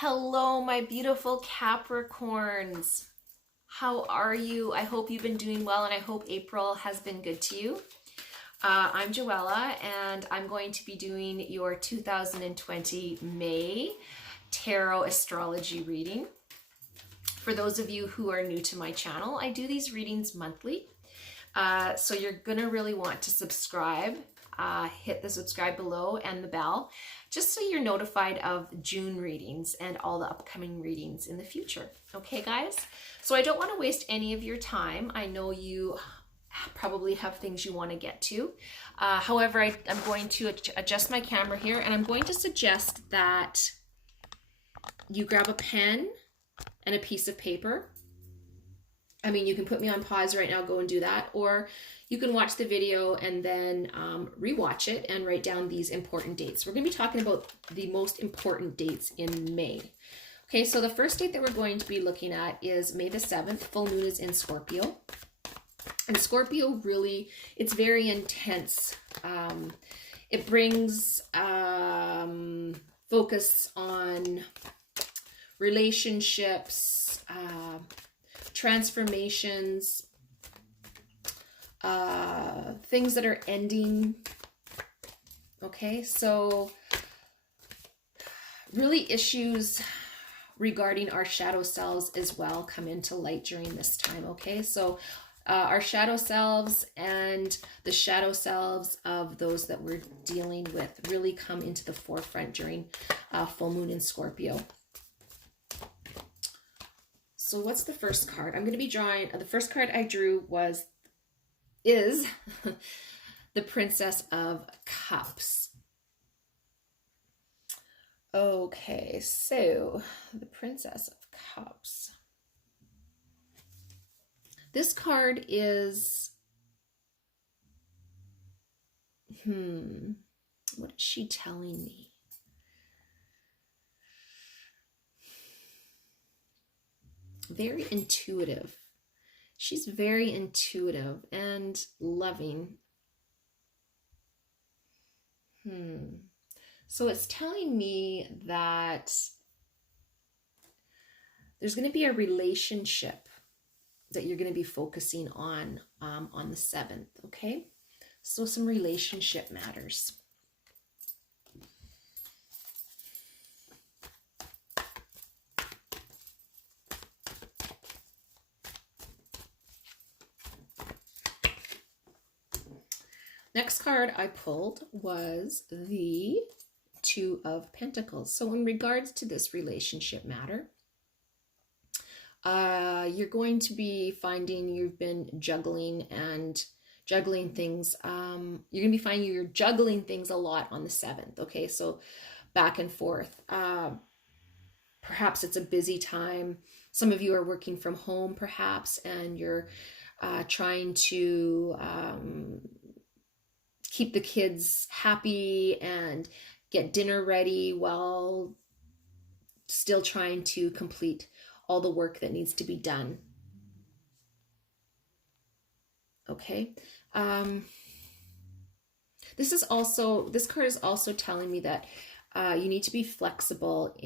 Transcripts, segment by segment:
Hello, my beautiful Capricorns. How are you? I hope you've been doing well and I hope April has been good to you. I'm Joella and I'm going to be doing your 2020 May Tarot Astrology reading. For those of you who are new to my channel, I do these readings monthly. So you're going to really want to subscribe. Hit the subscribe below and the bell just so you're notified of June readings and all the upcoming readings in the future. Okay, guys? So I don't want to waste any of your time. I know you probably have things you want to get to. However, I'm going to adjust my camera here and I'm going to suggest that you grab a pen and a piece of paper. I mean, you can put me on pause right now, go and do that, or you can watch the video and then rewatch it and write down these important dates. We're going to be talking about the most important dates in May. Okay, so the first date that we're going to be looking at is May the 7th. Full moon is in Scorpio. And Scorpio really, it's very intense. It brings focus on relationships, transformations, things that are ending. Okay, so really issues regarding our shadow selves as well come into light during this time. Okay, so our shadow selves and the shadow selves of those that we're dealing with really come into the forefront during full moon in Scorpio. So what's the first card? I'm going to be drawing, the first card I drew is the Princess of Cups. Okay, so the Princess of Cups. This card is, what is she telling me? Very intuitive. She's very intuitive and loving. So it's telling me that there's going to be a relationship that you're going to be focusing on the 7th, okay? So some relationship matters. Next card I pulled was the Two of Pentacles. So in regards to this relationship matter, you're going to be finding you've been juggling things. You're going to be finding you're juggling things a lot on the 7th. Okay, so back and forth. Perhaps it's a busy time. Some of you are working from home perhaps, and you're trying to keep the kids happy and get dinner ready while still trying to complete all the work that needs to be done. Okay. This card is also telling me that you need to be flexible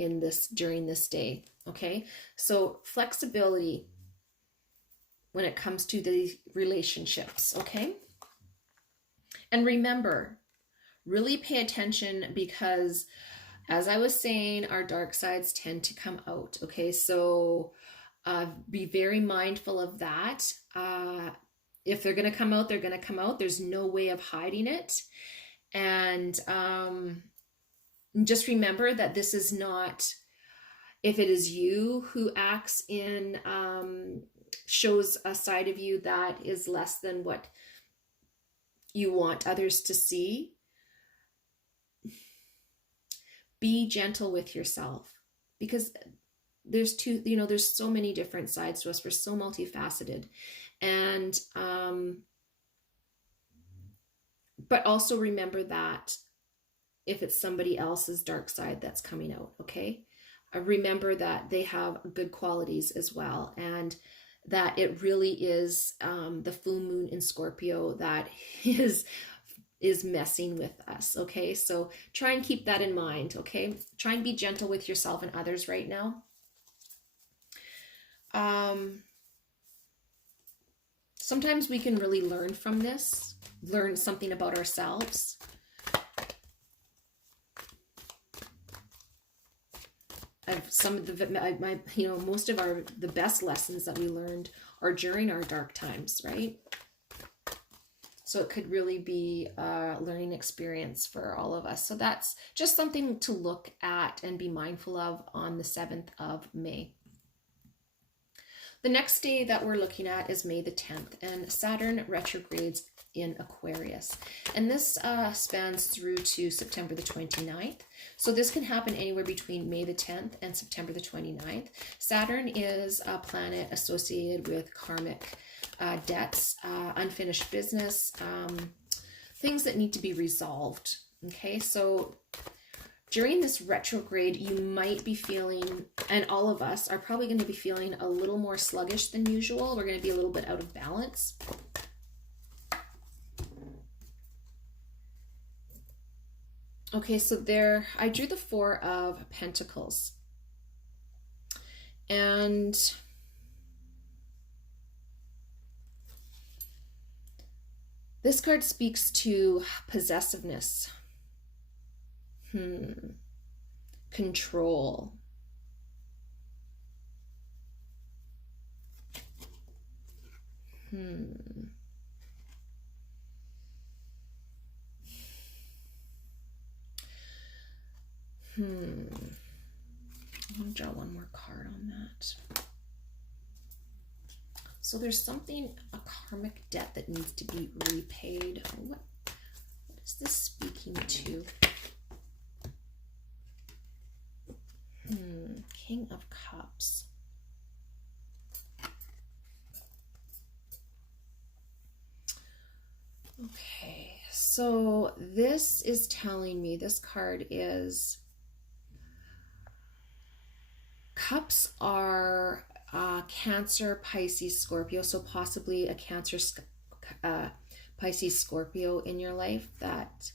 during this day. Okay. So flexibility when it comes to the relationships. Okay. And remember, really pay attention because, as I was saying, our dark sides tend to come out, okay? So be very mindful of that. If they're going to come out, they're going to come out. There's no way of hiding it. And just remember that this is not, if it is you who acts in, shows a side of you that is less than what you want others to see, be gentle with yourself, because there's so many different sides to us. We're so multifaceted. And but also remember that if it's somebody else's dark side that's coming out, okay, remember that they have good qualities as well, and that it really is the full moon in Scorpio that is is messing with us, okay? So try and keep that in mind, okay? Try and be gentle with yourself and others right now. Sometimes we can really learn from this, learn something about ourselves. Some of the most of the best lessons that we learned are during our dark times, right? So it could really be a learning experience for all of us. So that's just something to look at and be mindful of on the 7th of May. The next day that we're looking at is May the 10th, and Saturn retrogrades in Aquarius. And this spans through to September the 29th. So this can happen anywhere between May the 10th and September the 29th. Saturn is a planet associated with karmic debts, unfinished business, things that need to be resolved. Okay, so during this retrograde, you might be feeling, and all of us are probably going to be feeling a little more sluggish than usual. We're going to be a little bit out of balance. Okay, so there, I drew the 4 of Pentacles. And this card speaks to possessiveness, control, I'm going to draw one more card on that. So there's something, a karmic debt that needs to be repaid. What is this speaking to? King of Cups. Okay, so this is telling me, this card is, Cups are Cancer, Pisces, Scorpio, so possibly a Cancer, Pisces, Scorpio in your life that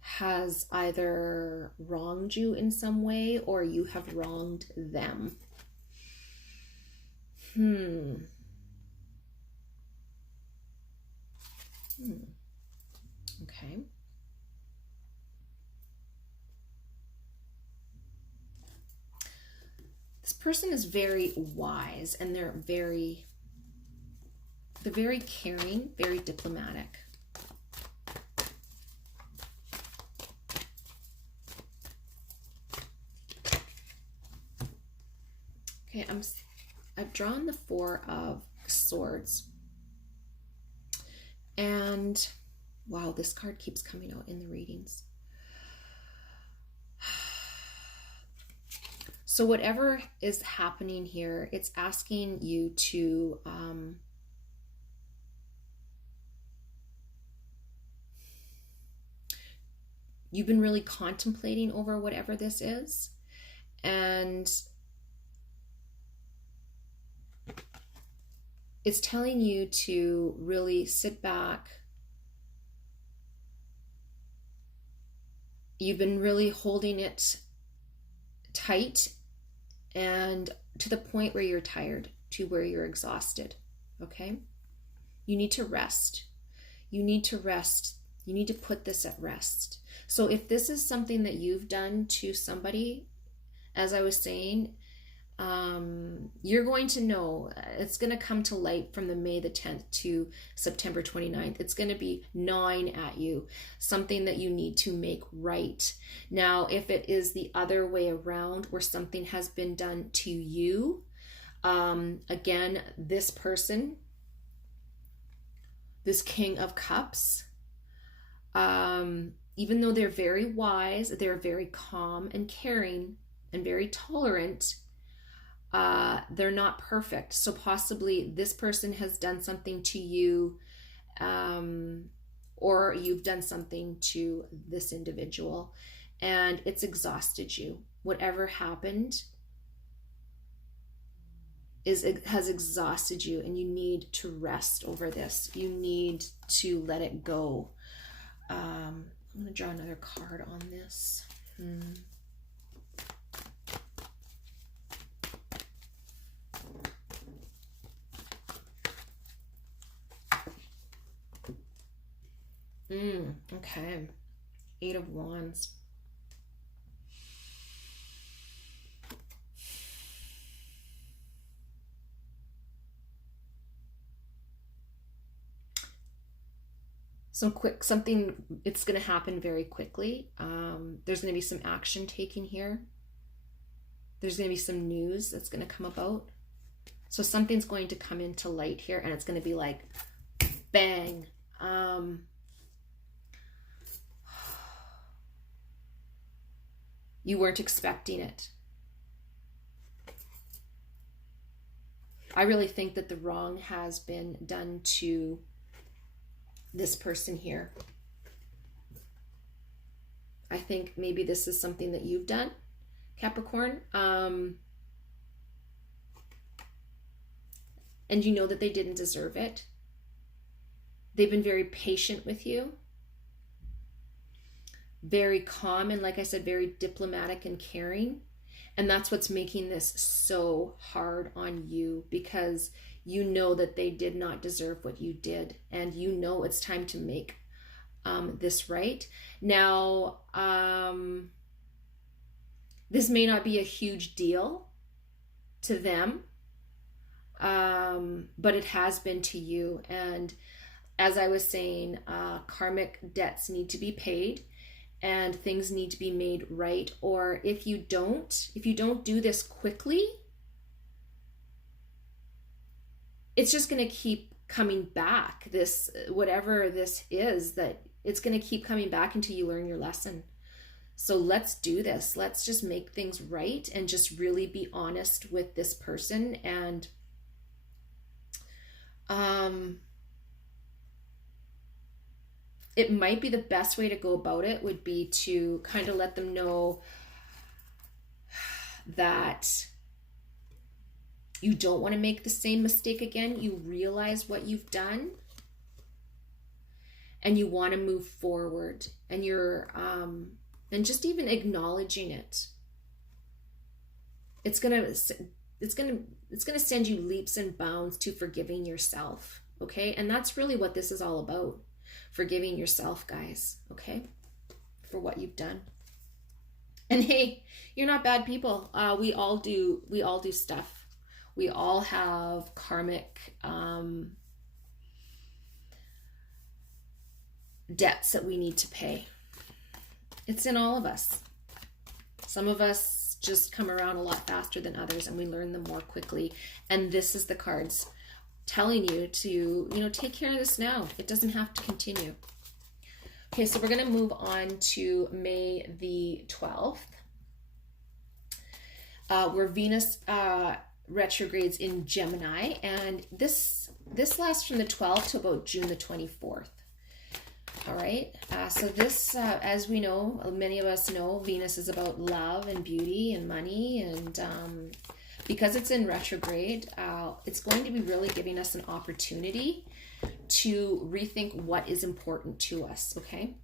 has either wronged you in some way or you have wronged them. Okay. This person is very wise, and they're very caring, very diplomatic. Okay, I've drawn the 4 of Swords. And wow, this card keeps coming out in the readings. So whatever is happening here, it's asking you to you've been really contemplating over whatever this is, and it's telling you to really sit back. You've been really holding it tight, and to the point where you're tired, to where you're exhausted, okay? You need to rest. You need to rest. You need to put this at rest. So if this is something that you've done to somebody, as I was saying, you're going to know, it's going to come to light from the May the 10th to September 29th. It's going to be gnawing at you, something that you need to make right. Now, if it is the other way around, where something has been done to you, again, this person, this King of Cups, even though they're very wise, they're very calm and caring and very tolerant, they're not perfect. So possibly this person has done something to you, or you've done something to this individual, and it's exhausted you. Whatever happened has exhausted you, and you need to rest over this. You need to let it go. I'm going to draw another card on this. Okay. 8 of Wands. Something, it's going to happen very quickly. There's going to be some action taken here. There's going to be some news that's going to come about. So something's going to come into light here, and it's going to be like, bang. You weren't expecting it. I really think that the wrong has been done to this person here. I think maybe this is something that you've done, Capricorn. And you know that they didn't deserve it. They've been very patient with you. Very calm, and like I said, very diplomatic and caring. And that's what's making this so hard on you, because you know that they did not deserve what you did, and you know it's time to make this right. Now, this may not be a huge deal to them, but it has been to you. And as I was saying, karmic debts need to be paid, and things need to be made right. Or if you don't do this quickly, it's just going to keep coming back. This, whatever this is, that it's going to keep coming back until you learn your lesson. So let's do this. Let's just make things right and just really be honest with this person. And it might be the best way to go about it would be to kind of let them know that you don't want to make the same mistake again. You realize what you've done, and you want to move forward, and you're and just even acknowledging it. It's gonna send you leaps and bounds to forgiving yourself. Okay, and that's really what this is all about. Forgiving yourself, guys, okay, for what you've done. And hey, you're not bad people. We all do stuff. We all have karmic debts that we need to pay. It's in all of us. Some of us just come around a lot faster than others, and we learn them more quickly. And this is the cards telling you to, take care of this now. It doesn't have to continue. Okay, so we're going to move on to May the 12th, where Venus retrogrades in Gemini, and this lasts from the 12th to about June the 24th. All right, so this, as we know, many of us know, Venus is about love and beauty and money, and because it's in retrograde, it's going to be really giving us an opportunity to rethink what is important to us, okay?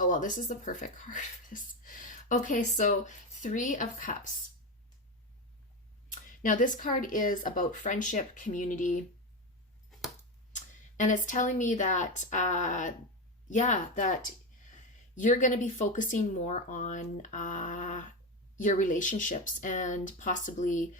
Oh, well, this is the perfect card for this. Okay, so 3 of Cups. Now, this card is about friendship, community, and it's telling me that, that you're going to be focusing more on your relationships, and possibly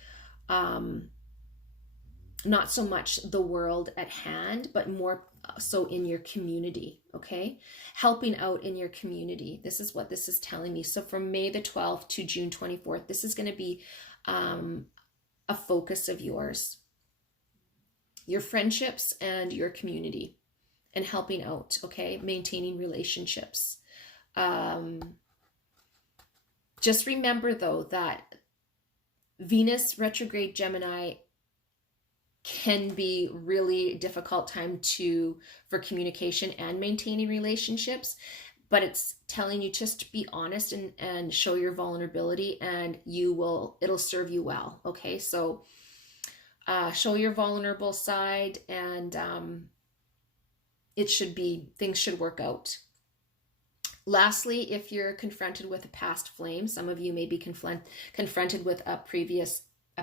not so much the world at hand, but more so in your community, okay? Helping out in your community. This is what this is telling me. So from May the 12th to June 24th, this is going to be a focus of yours. Your friendships and your community, and helping out, okay? Maintaining relationships. Just remember, though, that Venus retrograde Gemini can be really difficult time for communication and maintaining relationships, but it's telling you just to be honest and show your vulnerability, and it'll serve you well, okay? So show your vulnerable side, and things should work out. Lastly, if you're confronted with a past flame, some of you may be confronted with a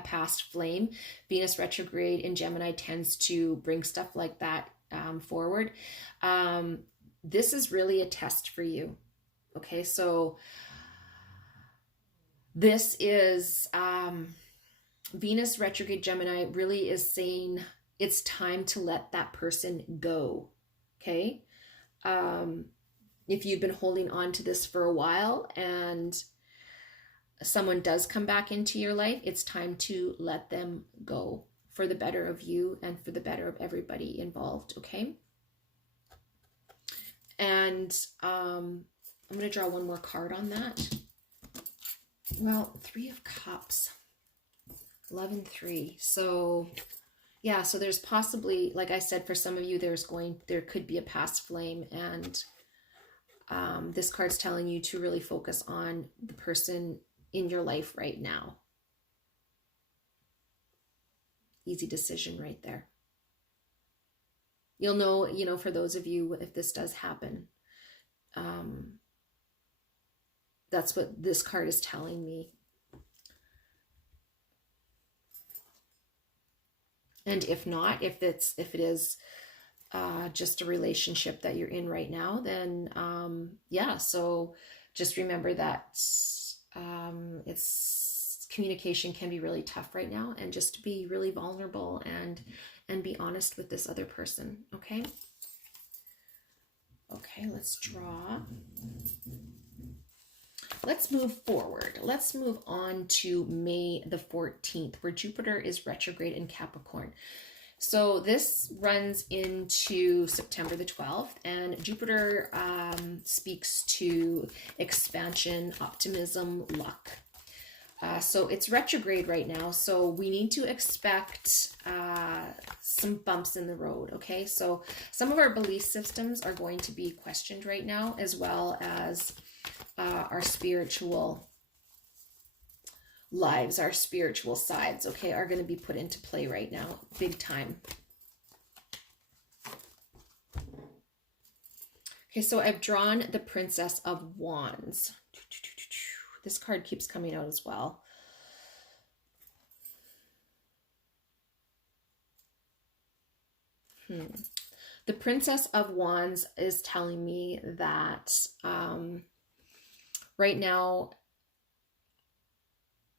past flame. Venus retrograde in Gemini tends to bring stuff like that forward. This is really a test for you. Okay, so this is Venus retrograde Gemini really is saying it's time to let that person go. Okay. If you've been holding on to this for a while and someone does come back into your life, it's time to let them go for the better of you and for the better of everybody involved. Okay. And I'm going to draw one more card on that. Well, 3 of Cups, 11, 3. So yeah, so there's possibly, like I said, for some of you, there could be a past flame, and this card's telling you to really focus on the person in your life right now. Easy decision right there. You'll know, for those of you, if this does happen, that's what this card is telling me. And if not, if it is just a relationship that you're in right now, then yeah, so just remember that communication can be really tough right now, and just be really vulnerable and be honest with this other person. Okay, let's draw. Let's move forward. Let's move on to May the 14th, where Jupiter is retrograde in Capricorn. So this runs into September the 12th, and Jupiter speaks to expansion, optimism, luck. So it's retrograde right now, so we need to expect some bumps in the road, okay? So some of our belief systems are going to be questioned right now, as well as our spiritual lives, our spiritual sides, okay, are going to be put into play right now, big time. Okay, so I've drawn the Princess of Wands. This card keeps coming out as well. The Princess of Wands is telling me that right now,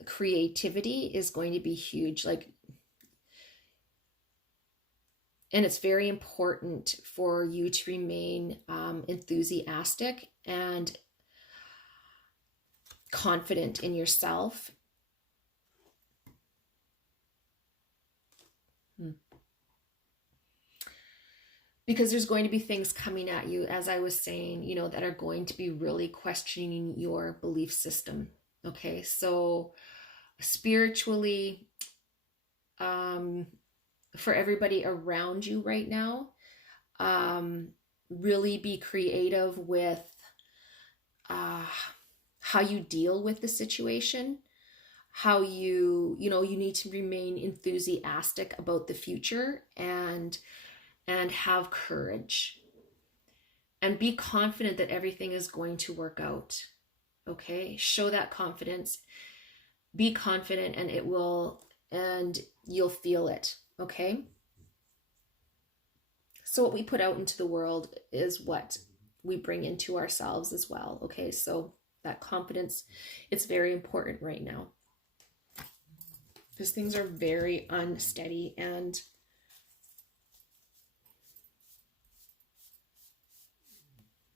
creativity is going to be huge. And it's very important for you to remain enthusiastic and confident in yourself. Because there's going to be things coming at you, as I was saying, that are going to be really questioning your belief system. Okay, so spiritually, for everybody around you right now, really be creative with how you deal with the situation, how you need to remain enthusiastic about the future and have courage and be confident that everything is going to work out. Okay, show that confidence, be confident, and you'll feel it. Okay, so what we put out into the world is what we bring into ourselves as well. Okay, so that confidence, it's very important right now, because things are very unsteady, and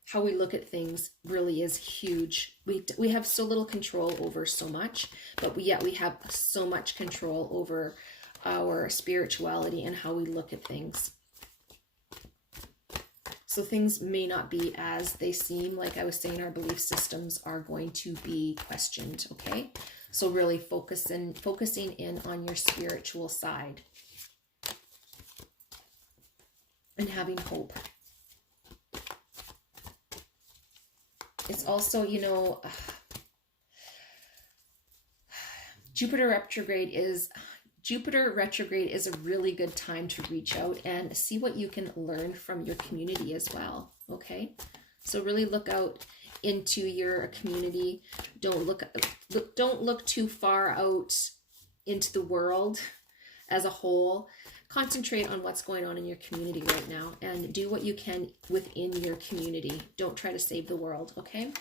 how we look at things really is huge. We have so little control over so much, but yet we have so much control over our spirituality and how we look at things. So things may not be as they seem. Like I was saying, our belief systems are going to be questioned, okay? So really focusing in on your spiritual side and having hope. It's also, Jupiter retrograde is Jupiter retrograde is a really good time to reach out and see what you can learn from your community as well. Okay, so really look out into your community. Don't look too far out into the world as a whole. Concentrate on what's going on in your community right now and do what you can within your community. Don't try to save the world, okay?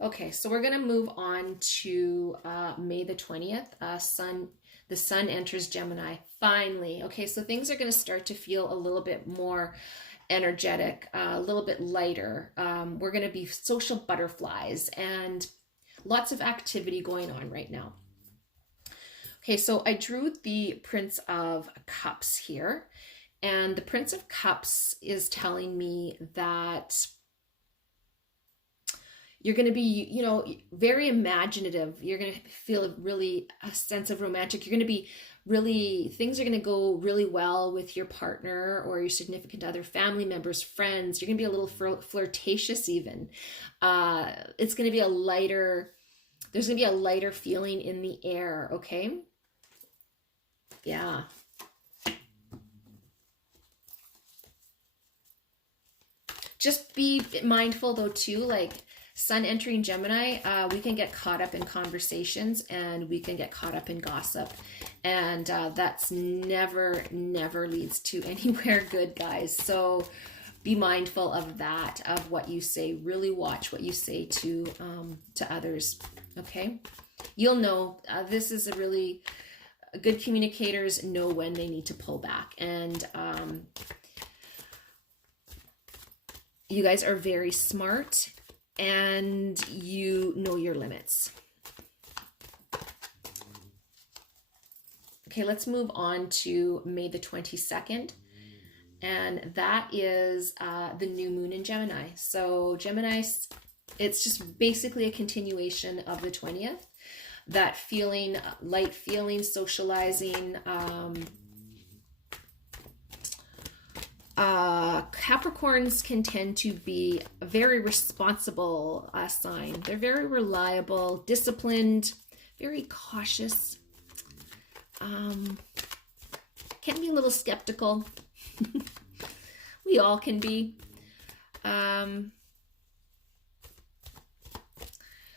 Okay, so we're going to move on to May the 20th. The sun enters Gemini, finally. Okay, so things are going to start to feel a little bit more energetic, a little bit lighter. We're going to be social butterflies and lots of activity going on right now. Okay, so I drew the Prince of Cups here, and the Prince of Cups is telling me that you're going to be, you know, very imaginative. You're going to feel really a sense of romantic. You're going to be really, things are going to go really well with your partner or your significant other, family members, friends. You're going to be a little flirtatious even. It's going to be a lighter, there's going to be a lighter feeling in the air, okay? Yeah. Just be mindful though too, like sun entering Gemini, we can get caught up in conversations and we can get caught up in gossip. And that's never leads to anywhere good, guys. So be mindful of that, of what you say. Really watch what you say to others, okay? You'll know, this is a really, good communicators know when they need to pull back. And you guys are very smart and you know your limits. Okay, let's move on to May the 22nd. And that is the new moon in Gemini. So Gemini, it's just basically a continuation of the 20th. That feeling, light feeling, socializing. Capricorns can tend to be a very responsible sign. They're very reliable, disciplined, very cautious. Can be a little skeptical. We all can be.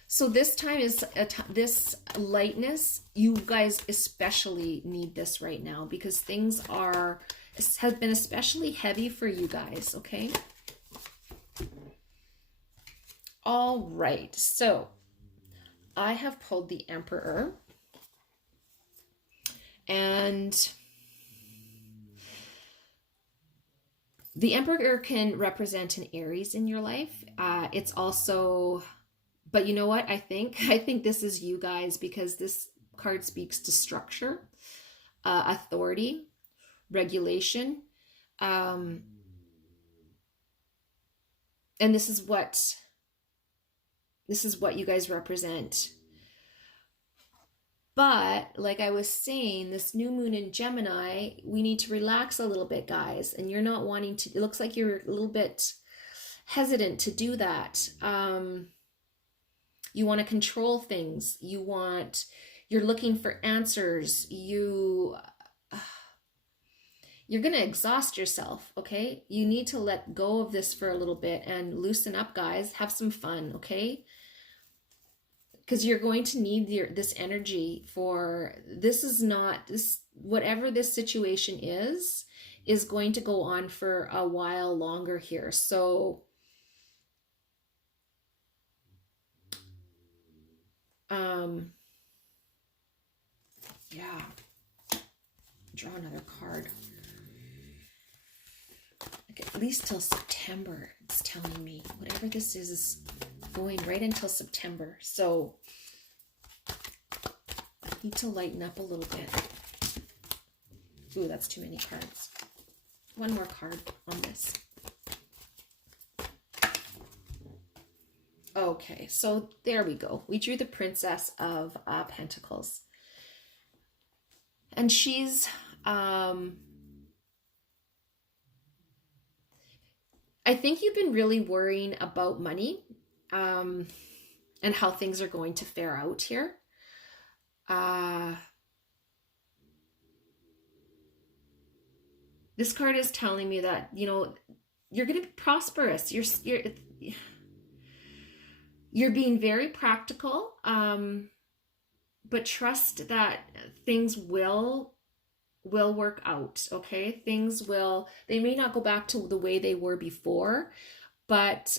So this time is this lightness. You guys especially need this right now because things have been especially heavy for you guys, okay? All right, so I have pulled the Emperor, and the Emperor can represent an Aries in your life. It's also, but you know what? I think this is you guys because this card speaks to structure, authority, regulation, and this is what you guys represent. But like I was saying, this new moon in Gemini, we need to relax a little bit, guys. And you're not wanting to, it looks like you're a little bit hesitant to do that. You want to control things. You're looking for answers. You're going to exhaust yourself, okay? You need to let go of this for a little bit and loosen up, guys. Have some fun, okay? Because you're going to need this energy for, whatever this situation is going to go on for a while longer here. So, yeah, draw another card. At least till September, it's telling me. Whatever this is going right until September. So I need to lighten up a little bit. Ooh, that's too many cards. One more card on this. Okay, so there we go. We drew the Princess of Pentacles. And she's... I think you've been really worrying about money and how things are going to fare out here. This card is telling me that, you know, you're going to be prosperous. You're being very practical, but trust that things will work out. Okay, they may not go back to the way they were before, but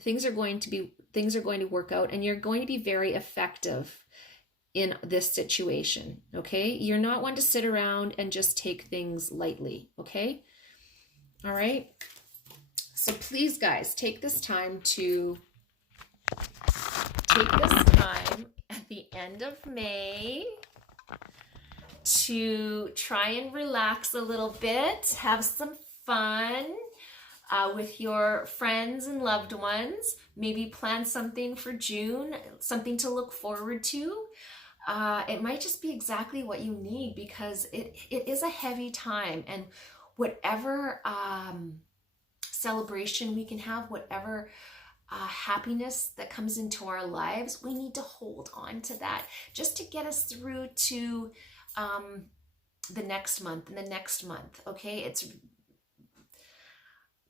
things are going to work out, and you're going to be very effective in this situation. Okay, you're not one to sit around and just take things lightly. Okay, all right. So please, guys, take this time at the end of May to try and relax a little bit, have some fun with your friends and loved ones. Maybe plan something for June, something to look forward to. It might just be exactly what you need, because it is a heavy time, and whatever celebration we can have, whatever happiness that comes into our lives, we need to hold on to that just to get us through to the next month and the next month. Okay, it's,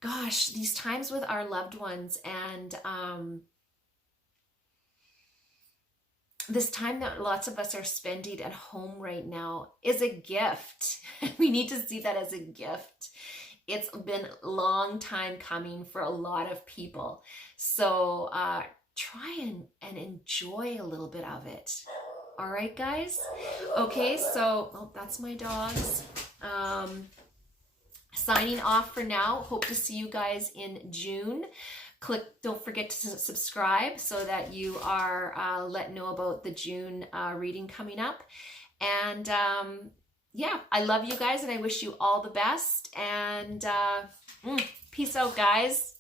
gosh, these times with our loved ones, and this time that lots of us are spending at home right now is a gift. We need to see that as a gift. It's been a long time coming for a lot of people. So try and enjoy a little bit of it. All right, guys? Okay, so, oh, that's my dogs. Signing off for now. Hope to see you guys in June. Don't forget to subscribe so that you are let know about the June reading coming up. And yeah, I love you guys, and I wish you all the best. And peace out, guys.